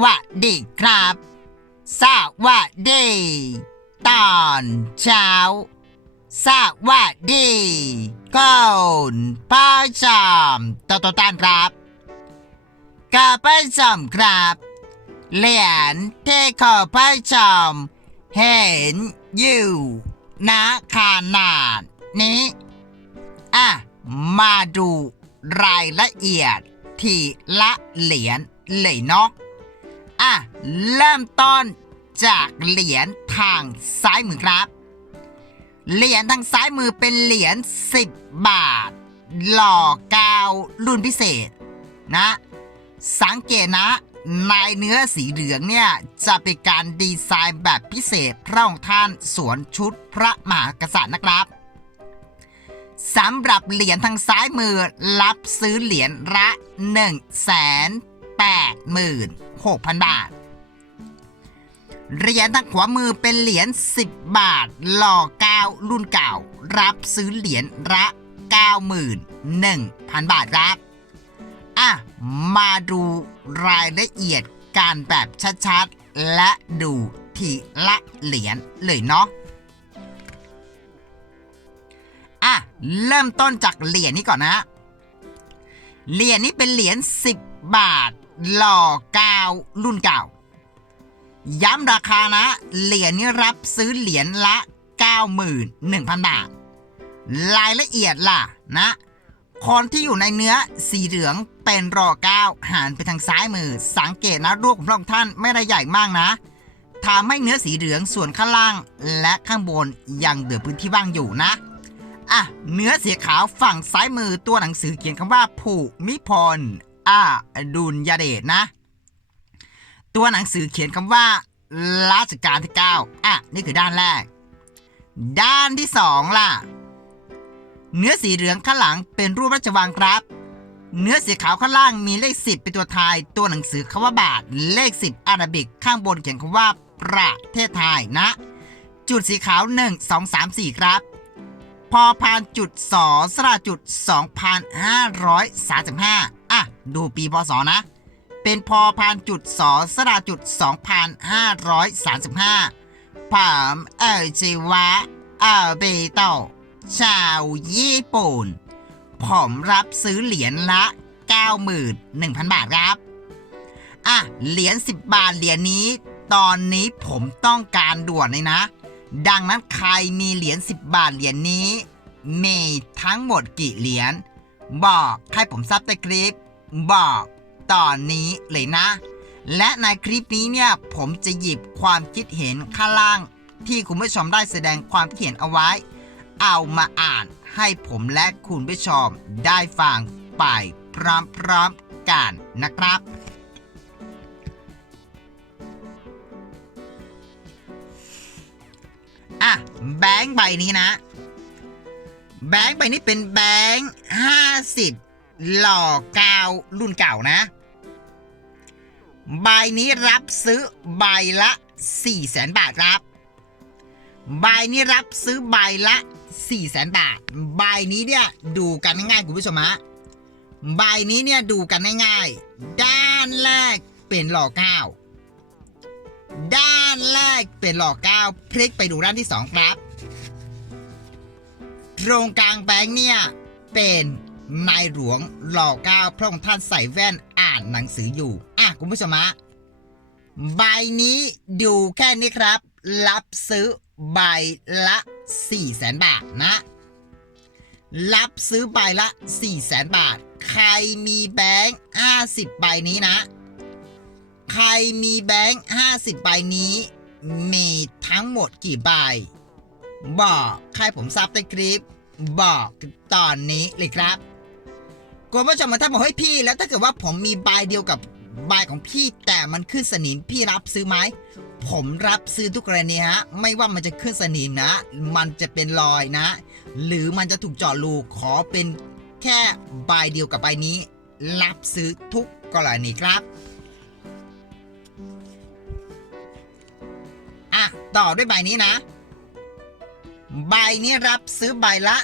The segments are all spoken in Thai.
วัสดีครับสวัสดี ตอนเช้าสวัสดีคุณผู้ชมตัวตัวตันครับกับผู้ชมครับเหรียญที่คุณผู้ชมเห็นอยู่ณขนาดนี้ อะ มาดูรายละเอียดทีละเหรียญเลยเนาะ อะ เริ่มต้นจากเหรียญทางซ้ายมือครับ เหรียญทางซ้ายมือเป็นเหรียญ10 บาท หล่อกาวรุ่นพิเศษนะ สังเกตนะในเนื้อสีเหลืองเนี่ย จะเป็นการดีไซน์แบบพิเศษพระองค์ท่านสวนชุดพระมหากษัตริย์นะครับสำหรับเหรียญทางซ้ายมือรับซื้อเหรียญละ1 8 6 0 0 0 บาท เหรียญทางขวามือเป็นเหรียญ10 บาท หล่อเก้ารุ่นเก่า รับซื้อเหรียญละ91,000 บาทครับ อะ มาดูรายละเอียดการแบบชัดๆ และดูทีละเหรียญเลยเนาะอะ เริ่มต้นจากเหรียญนี้ก่อนนะ เหรียญนี้เป็นเหรียญ10 บาท หล่อกาวรุ่นเก่า ย้ำราคานะ เหรียญนี้รับซื้อเหรียญละ 91,000 บาท รายละเอียดล่ะนะ คนที่อยู่ในเนื้อสีเหลืองเป็นรอเก้าหันไปทางซ้ายมือ สังเกตนะรูปของพระองค์ท่านไม่ได้ใหญ่มากนะทำให้เนื้อสีเหลืองส่วนข้างล่างและข้างบนยังเหลือพื้นที่ว่างอยู่นะอะเนื้อสีขาวฝั่งซ้ายมือตัวหนังสือเขียนคำว่าผูมิพล อาดุลยเดชนะ ตัวหนังสือเขียนคำว่ารัชกาลที่ 9 อะ นี่คือด้านแรก ด้านที่ 2 ล่ะ เนื้อสีเหลืองข้างหลังเป็นรูปราชวังครับ เนื้อสีขาวข้างล่างมีเลข 10 เป็นตัวไทย ตัวหนังสือคำว่าบาท เลข 10 อาราบิกข้างบนเขียนคำว่าประเทศไทยนะ จุดสีขาว 1 2 3 4 ครับ พอพานจุดสอสระจุด 2,535 อะ ดูปีพศนะ เป็นพอพานจุดสอสระจุด 2,535ผมเอจิวะเออเบโตะชาวญี่ปุ่น ผมรับซื้อเหรียญละ 91,000 บาทครับ อะ เหรียญ10 บาทเหรียญนี้ ตอนนี้ผมต้องการด่วนเลยนะ ดังนั้นใครมีเหรียญ10 บาทเหรียญนี้มีทั้งหมดกี่เหรียญบอกให้ผมทราบใต้คลิป บอกตอนนี้เลยนะ และในคลิปนี้เนี่ยผมจะหยิบความคิดเห็นข้างล่าง ที่คุณผู้ชมได้แสดงความคิดเห็นเอาไว้ เอามาอ่านให้ผมและคุณผู้ชมได้ฟังไปพร้อมๆกันนะครับอะแบงค์ใบนี้นะ แบงค์ใบนี้เป็นแบงค์ห้าสิบ หล่อกาวรุ่นเก่านะ ใบนี้รับซื้อใบละ4 0 0แสนบาทครับ ใบนี้รับซื้อใบละ4 0 0แสนบาท ใบนี้เนี่ยดูกันง่ายๆคุณผู้ชมฮะใบนี้เนี่ยดูกันง่ายๆ ด้านแรกเป็นหล่อเก้าด้านแรกเป็นหล่อเก้าพลิกไปดูด้านที่สองครับ ตรงกลางแบงค์เนี่ยเป็น นายหลวงหล่อเก้าพระองค์ท่านใส่แว่นอ่านหนังสืออยู่ อะคุณผู้ชมฮะใบนี้ดูแค่นี้ครับ รับซื้อใบละ4 0 0แสนบาทนะ รับซื้อใบละ4 0 0แสนบาท ใครมีแบงค์50 ใบนี้นะ ใครมีแบงค์50 ใบนี้ มีทั้งหมดกี่ใบ บอกใครผมทราบใต้คลิป บอกตอนนี้เลยครับ กลัวว่าจะมาถ้าบอกเฮ้ยพี่ แล้วถ้าเกิดว่าผมมีใบเดียวกับใบของพี่แต่มันขึ้นสนิมพี่รับซื้อไหมผมรับซื้อทุกกรณีฮะไม่ว่ามันจะขึ้นสนิมนะ มันจะเป็นรอยนะ หรือมันจะถูกเจาะรูขอเป็นแค่ใบเดียวกับใบนี้ รับซื้อทุกกรณีครับอะต่อด้วยใบนี้นะใบนี้รับซื้อใบละ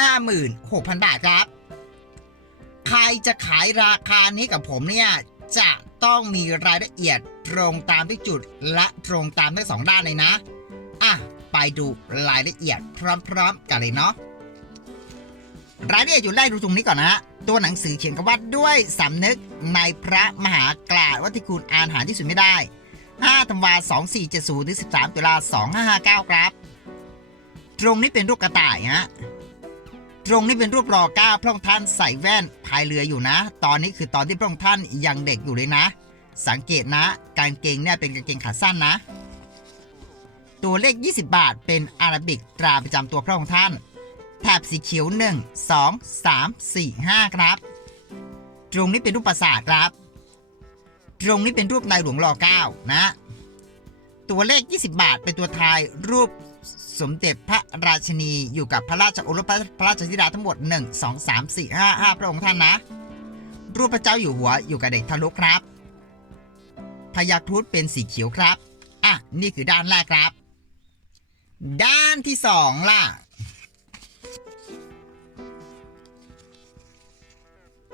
156,000 บาทครับ ใครจะขายราคานี้กับผมเนี่ยจะต้องมีรายละเอียดตรงตามที่จุดและตรงตามทั้งสองด้านเลยนะอะไปดูรายละเอียดพร้อมๆ กันเลยเนาะรายละเอียดอยู่ได้ดูตรงนี้ก่อนนะฮะตัวหนังสือเขียนคำว่าด้วยสำนึกในพระมหากราบว่าที่คุณอ่านหาที่สุดไม่ได้ 5ธันวา2470ถึง13 ตุลา2559 ครับ ตรงนี้เป็นรูปกระต่ายฮะ รงนี้เป็นรูปรอเก้าพระองค์ท่านใส่แว่นพายเรืออยู่นะ ตอนนี้คือตอนที่พระองค์ท่านยังเด็กอยู่เลยนะ สังเกตนะกางเกงเนี่ยเป็นกางเกงขาสั้นนะ ตัวเลข 20 บาทเป็นอาราบิกตราประจำตัวพระองค์ท่าน แถบสีเขียว 1 2 3 4 5 ครับ ตรงนี้เป็นรูปปราสาทครับ ตรงนี้เป็นรูปนายหลวงรอเก้านะ ตัวเลข 20 บาทเป็นตัวทายรูป สมเด็จพระราชนีอยู่กับพระราชโอรสพระราชธิดาทั้งหมด 1 2 3 4 5 5 พระองค์ท่านนะ รูปพระเจ้าอยู่หัวอยู่กับเด็กทารกครับพญาครุฑเป็นสีเขียวครับ อะ นี่คือด้านแรกครับ ด้านที่สองล่ะ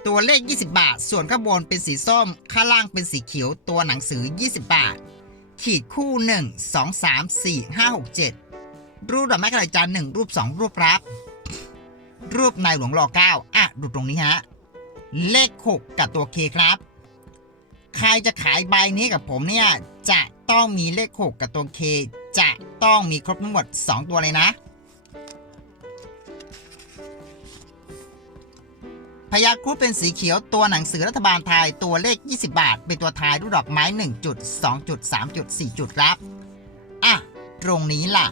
ตัวเลข 20 บาท ส่วนข้างบนเป็นสีส้ม ข้างล่างเป็นสีเขียว ตัวหนังสือ 20 บาท ขีดคู่ 1 2 3 4 5 6 7 รูปดอกไม้กระดาษจานหนึ่งรูป2รูปรับ รูปนายหลวงรอเก้าอะดูตรงนี้ฮะ เลข6กับตัวเคครับ ใครจะขายใบนี้กับผมเนี่ย จะต้องมีเลข6กับตัวเคจะต้องมีครบทั้งหมด 2 ตัวเลยนะ พยาครุฑเป็นสีเขียวตัวหนังสือรัฐบาลไทยตัวเลข 20 บาท เป็นตัวทายรูปดอกไม้ 1 จุด 2 จุด 3 จุด 4 จุดครับ อะ ตรงนี้ล่ะ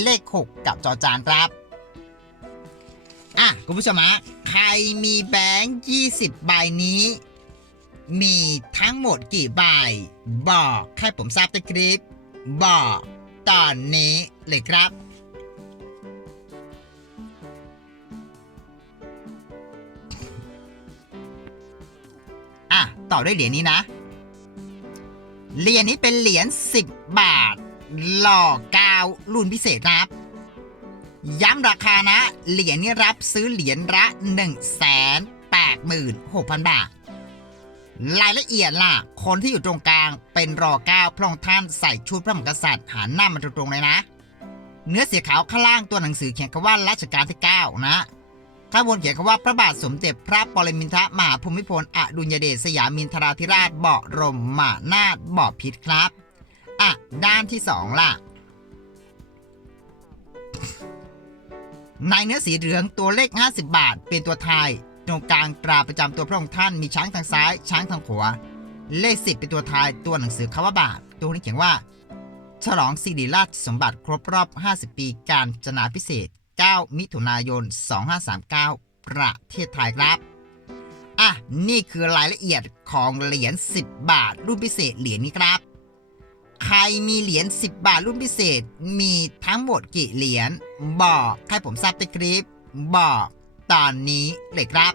เลข 6 กับจอจานครับอะคุณผู้ชมฮะใครมีแบงค์20 ใบนี้ มีทั้งหมดกี่ใบ บอกให้ผมทราบในคลิป บอกตอนนี้เลยครับอะต่อด้วยเหรียญนี้นะ เหรียญนี้เป็นเหรียญ10 บาทหล่อกาวรุ่นพิเศษครับ ย้ำราคานะ เหรียญนี้รับซื้อเหรียญละ 1 8 6 0 0 0 บาท รายละเอียดล่ะ คนที่อยู่ตรงกลางเป็นรอเก้าพระองค์ท่านใส่ชุดพระมหากษัตริย์หันหน้ามาตรงๆเลยนะ เนื้อสีขาวข้างล่างตัวหนังสือเขียนคำว่ารัชกาลที่ 9 นะข้างบนเขียนคำว่าพระบาทสมเด็จพระปรมินทรมหาภูมิพลอดุลยเดชสยามินทราธิราชเบาะรมมานาถบาะพิษครับ อะ ด้านที่สองล่ะ ในเนื้อสีเหลืองตัวเลข 50 บาท เป็นตัวไทย ตรงกลางตราประจำตัวพระองค์ท่านมีช้างทางซ้าย ช้างทางขวา เลข 10 เป็นตัวไทย ตัวหนังสือคำว่าบาท ตัวนี้เขียนว่า ฉลองสิริราชสมบัติครบรอบ 50 ปีการจนาพิเศษก9มิถุนายน 2539 ประเทศไทยครับอะนี่คือรายละเอียดของเหรียญ 10 บาท รุ่นพิเศษเหรียญนี้ครับ มีเหรียญ10 บาทรุ่นพิเศษ มีทั้งหมดกี่เหรียญบอกให้ผมทราบในคลิป บอกตอนนี้เลยครับ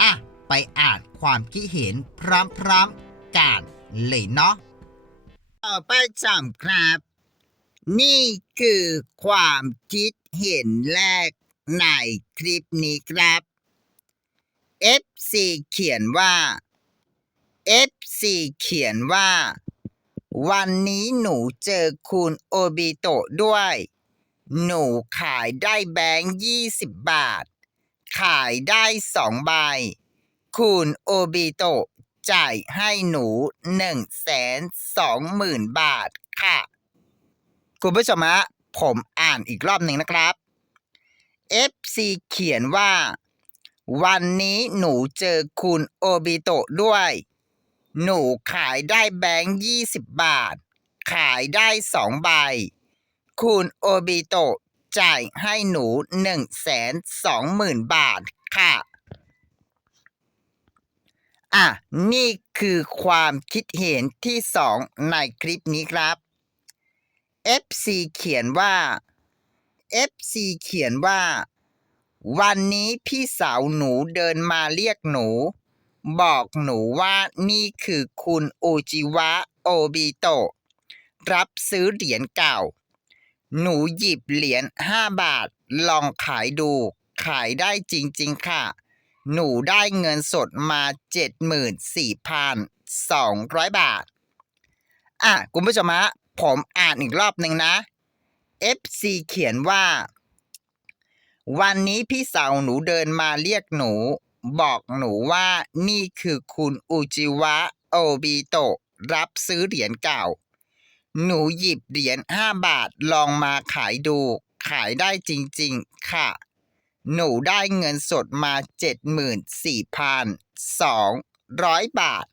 อะไปอ่านความคิดเห็นพร้อมๆกันเลยเนาะต่อไปจำครับ นี่คือความคิดเห็นแรกในคลิปนี้ครับ FC เขียนว่า FC เขียนว่า วันนี้หนูเจอคุณโอบิโตะด้วย หนูขายได้แบงค์ยี่สิบบาท ขายได้สองใบ คุณโอบิโตะจ่ายให้หนูหนึ่งแสนสองหมื่นบาทค่ะ คุณผู้ชมฮะผมอ่านอีกรอบหนึ่งนะครับ FC เขียนว่า วันนี้หนูเจอคุณโอบิโตะด้วย หนูขายได้แบงค์ยี่สิบบาท ขายได้สองใบ คุณโอบิโตะจ่ายให้หนูหนึ่งแสนสองหมื่นบาทค่ะ อะ นี่คือความคิดเห็นที่สองในคลิปนี้ครับ FC เขียนว่า FC เขียนว่า วันนี้พี่สาวหนูเดินมาเรียกหนู บอกหนูว่านี่คือคุณโอจิวะโอบิโตะรับซื้อเหรียญเก่า หนูหยิบเหรียญห้าบาท ลองขายดู ขายได้จริง ๆ ค่ะ หนูได้เงินสดมาเจ็ดหมื่นสี่พันสองร้อยบาท อะ คุณผู้ชมฮะผมอ่านอีกรอบหนึ่งนะ FC เขียนว่า วันนี้พี่สาวหนูเดินมาเรียกหนู บอกหนูว่านี่คือคุณอุจิวะโอบิโตะรับซื้อเหรียญเก่า หนูหยิบเหรียญห้าบาทลองมาขายดู ขายได้จริงๆ ค่ะ หนูได้เงินสดมาเจ็ดหมื่นสี่พันสองร้อยบาท